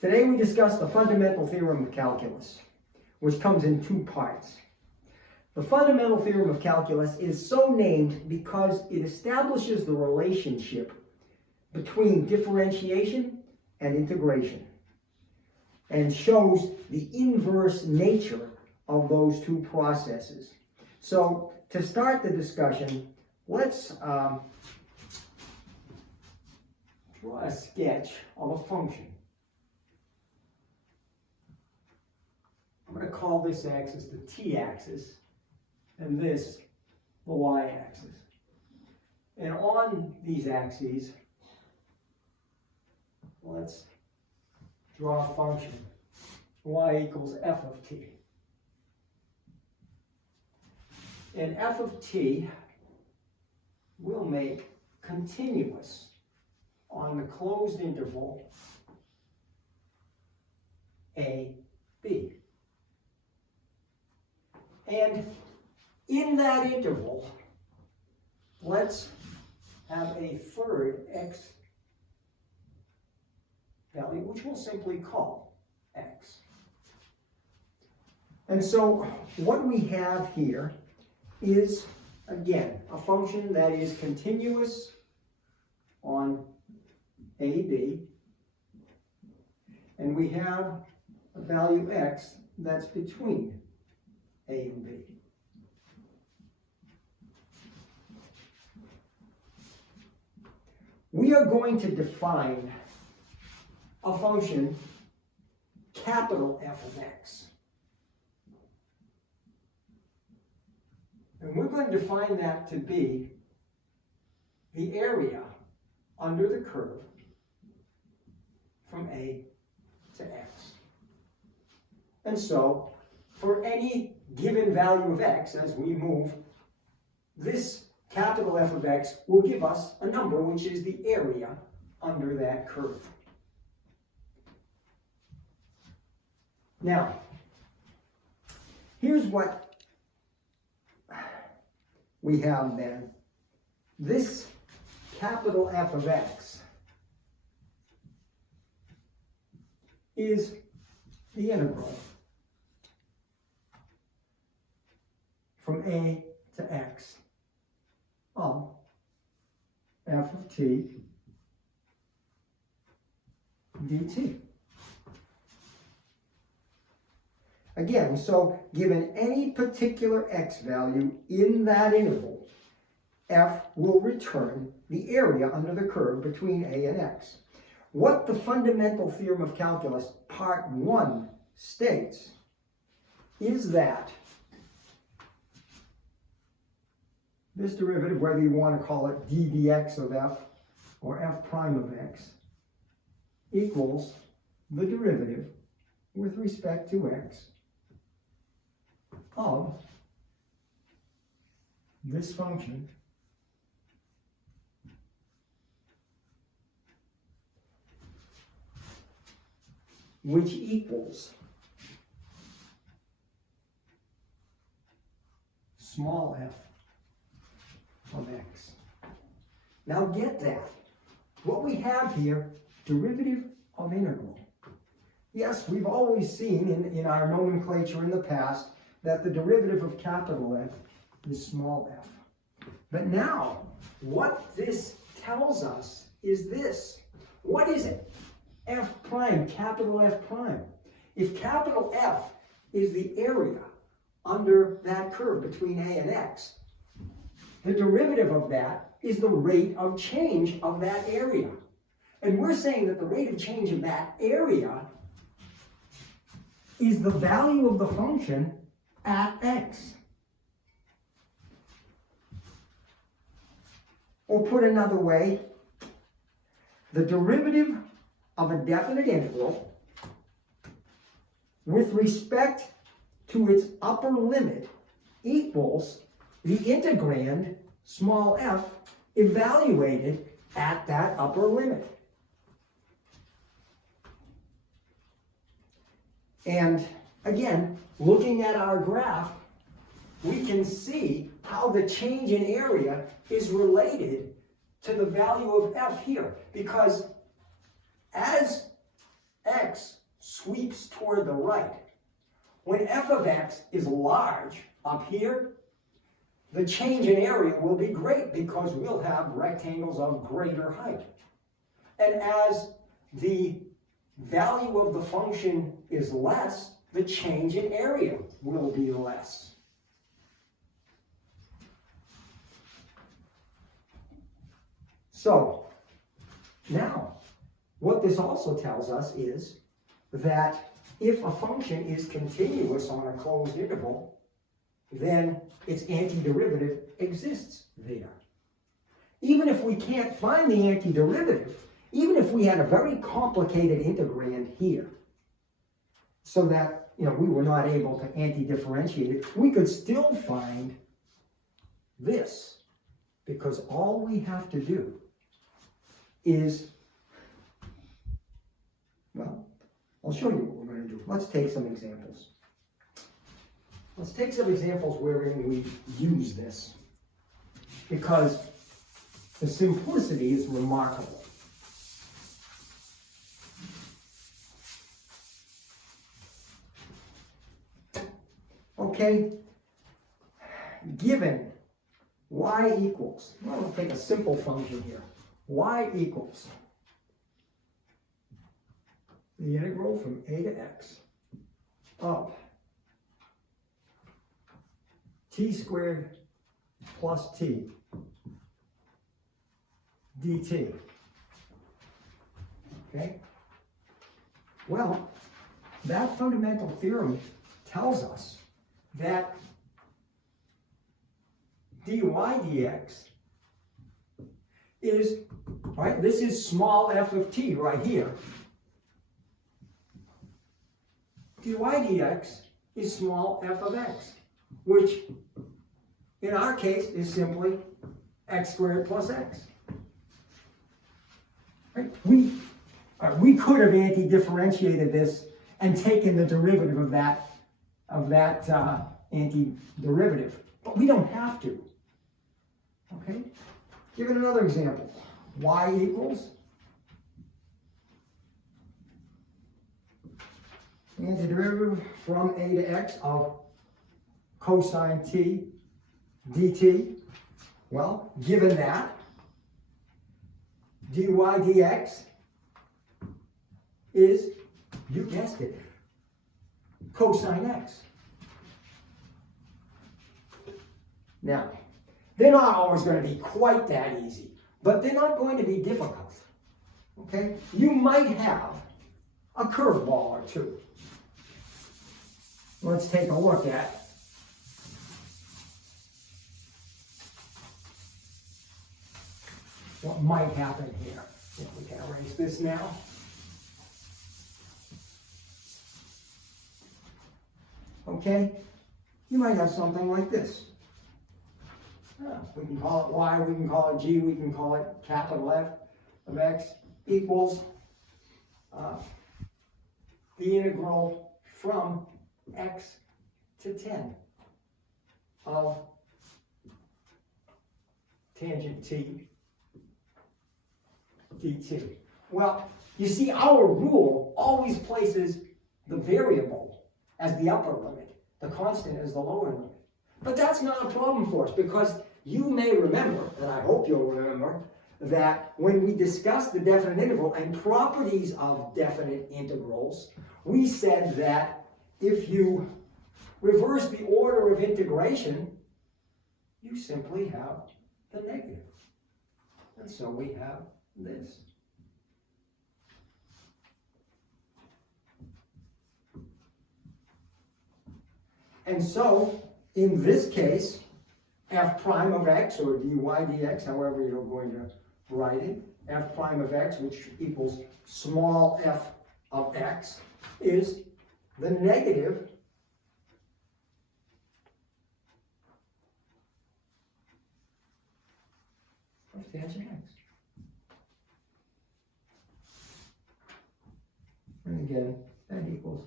Today we discuss the fundamental theorem of calculus, which comes in two parts. The fundamental theorem of calculus is so named because it establishes the relationship between differentiation and integration and shows the inverse nature of those two processes. So to start the discussion, let's draw a sketch of a function. I'm going to call this axis the t-axis and this the y-axis. And on these axes, let's draw a function, y equals f of t. And f of t will make continuous on the closed interval a, b. And in that interval, let's have a third x value, which we'll simply call x. And so what we have here is, again, a function that is continuous on AB, and we have a value x that's between A and B. We are going to define a function, capital F of x. And we're going to define that to be the area under the curve from A to x. And so, for any given value of x, as we move, this capital F of x will give us a number, which is the area under that curve. Now, here's what we have then. This capital F of x is the integral from A to x of f of t dt. Again, so given any particular x value in that interval, f will return the area under the curve between A and x. What the fundamental theorem of calculus, part 1, states is that this derivative, whether you want to call it d dx of f or f prime of x, equals the derivative with respect to x of this function which equals small f of x. Now get that. What we have here, derivative of integral. Yes, we've always seen in our nomenclature in the past that the derivative of capital F is small f. But now, what this tells us is this. What is it? F prime, capital F prime. If capital F is the area under that curve between A and x, the derivative of that is the rate of change of that area. And we're saying that the rate of change of that area is the value of the function at x. Or put another way, the derivative of a definite integral with respect to its upper limit equals the integrand, small f, evaluated at that upper limit. And again, looking at our graph, we can see how the change in area is related to the value of f here. Because as x toward the right. When f of x is large up here, the change in area will be great because we'll have rectangles of greater height. And as the value of the function is less, the change in area will be less. So, now, what this also tells us is that if a function is continuous on a closed interval, then its antiderivative exists there. Even if we can't find the antiderivative, even if we had a very complicated integrand here, so that we were not able to anti-differentiate it, we could still find this, because all we have to do is, well, I'll show you what we're going to do. Let's take some examples. Let's take some examples wherein we use this, because the simplicity is remarkable. Okay, given y equals, well, we'll take a simple function here. Y equals the integral from a to x of t squared plus t dt. Okay? Well, that fundamental theorem tells us that dy dx is, right, this is small f of t right here. Dy dx is small f of x, which in our case is simply x squared plus x. Right? We could have anti-differentiated this and taken the derivative of that antiderivative, but we don't have to. Okay? Give it another example. Y equals antiderivative from a to x of cosine t dt. Well, given that, dy dx is, you guessed it, cosine x. Now, they're not always going to be quite that easy, but they're not going to be difficult. Okay? You might have a curveball or two. Let's take a look at what might happen here. We can erase this now. Okay? You might have something like this. We can call it y, we can call it g, we can call it capital F of x equals the integral from x to 10 of tangent t dt. Well, you see, our rule always places the variable as the upper limit, the constant as the lower limit. But that's not a problem for us, because you may remember, and I hope you'll remember, that when we discussed the definite interval and properties of definite integrals, we said that if you reverse the order of integration, you simply have the negative. And so we have this. And so, in this case, f prime of x, or dy dx, however you're going to write it, f prime of x, which equals small f of x, is the negative of tangent x. And again, that equals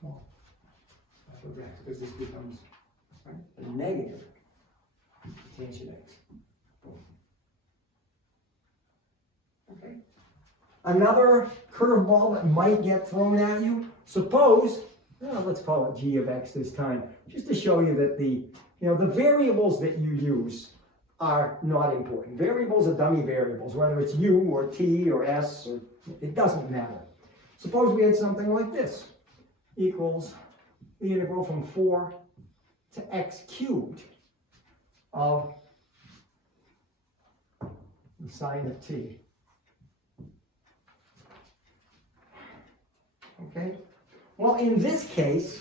small f of x, because this becomes a negative tangent x. Boom. Okay? Another curveball that might get thrown at you, suppose, let's call it g of x this time, just to show you that the variables that you use are not important. Variables are dummy variables, whether it's u or t or s, or it doesn't matter. Suppose we had something like this, equals the integral from 4 to x cubed of the sine of t. Okay? Well, in this case,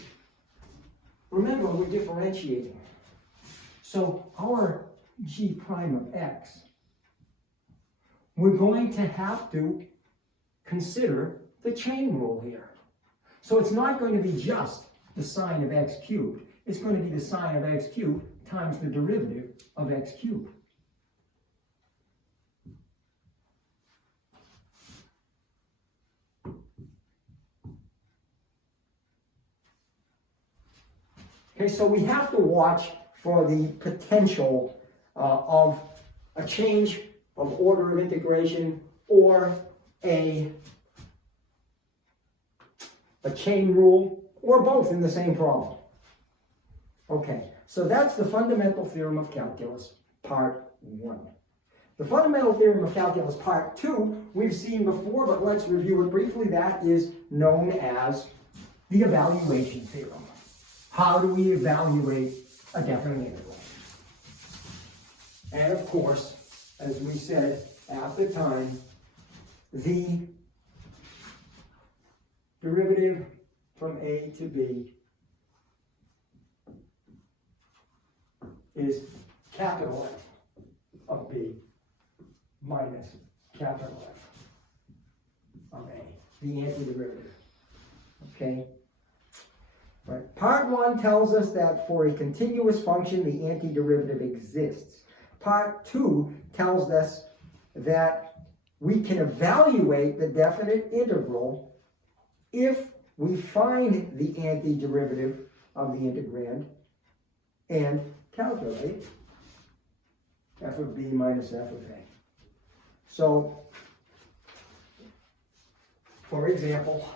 remember we're differentiating. So our g prime of x, we're going to have to consider the chain rule here. So it's not going to be just the sine of x cubed. It's going to be the sine of x cubed times the derivative of x cubed. Okay, so we have to watch for the potential of a change of order of integration or a chain rule, or both in the same problem. Okay, so that's the fundamental theorem of calculus, part 1. The fundamental theorem of calculus, part 2, we've seen before, but let's review it briefly. That is known as the evaluation theorem. How do we evaluate a definite integral? And of course, as we said at the time, the derivative from a to b is capital F of b minus capital F of a, the antiderivative. Okay? Right. Part 1 tells us that for a continuous function, the antiderivative exists. Part 2 tells us that we can evaluate the definite integral if we find the antiderivative of the integrand and calculate f of b minus f of a. So, for example,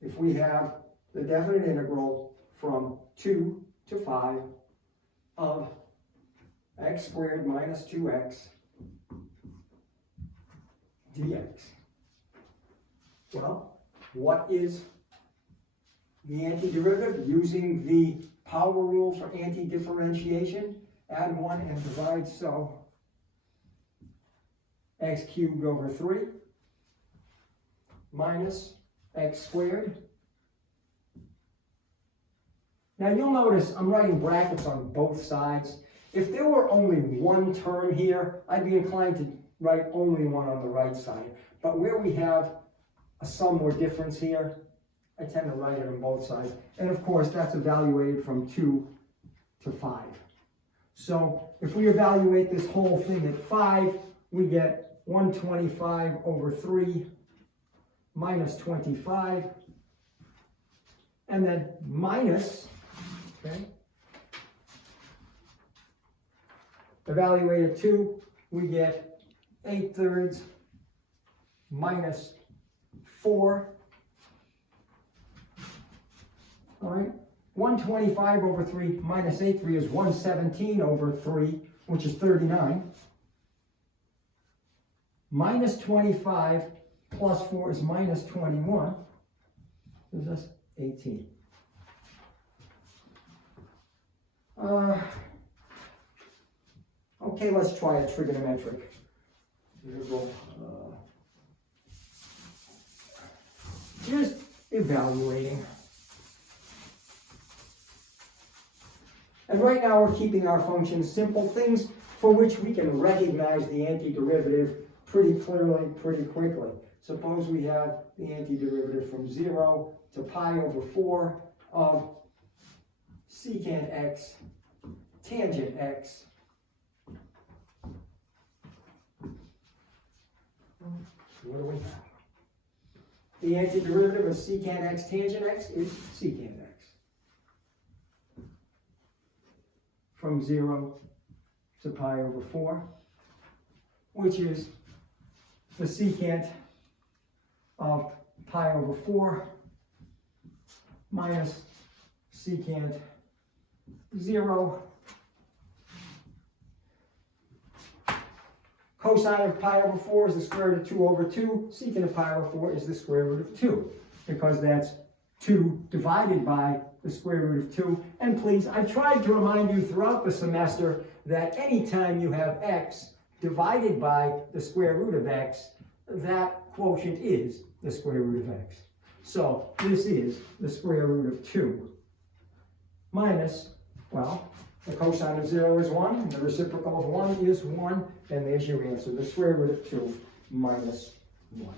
if we have the definite integral from 2 to 5 of x squared minus 2x dx. Well, what is the antiderivative? Using the power rule for antidifferentiation, add 1 and divide, so x cubed over 3 minus x squared. Now you'll notice I'm writing brackets on both sides. If there were only one term here, I'd be inclined to write only one on the right side. But where we have a sum or difference here, I tend to write it on both sides. And of course, that's evaluated from 2 to 5. So if we evaluate this whole thing at 5, we get 125 over 3 minus 25. And then minus, okay, evaluate at 2, we get 8/3 minus 4. All right, 125 over 3 minus 8/3 is 117 over 3, which is 39. Minus 25 plus 4 is minus 21. Gives us 18. Okay, let's try a trigonometric integral. Just evaluating. And right now we're keeping our functions simple, things for which we can recognize the antiderivative pretty clearly, pretty quickly. Suppose we have the antiderivative from 0 to pi over 4 of secant x tangent x. What do we have? The antiderivative of secant x tangent x is secant x. From 0 to pi over 4, which is the secant of pi over 4 minus secant 0. Cosine of pi over 4 is the square root of 2 over 2. Secant of pi over 4 is the square root of 2, because that's 2 divided by the square root of 2. And please, I've tried to remind you throughout the semester that anytime you have x divided by the square root of x, that quotient is the square root of x. So this is the square root of 2 minus, well, the cosine of 0 is 1, and the reciprocal of 1 is 1, and there's your answer, the square root of 2 minus 1.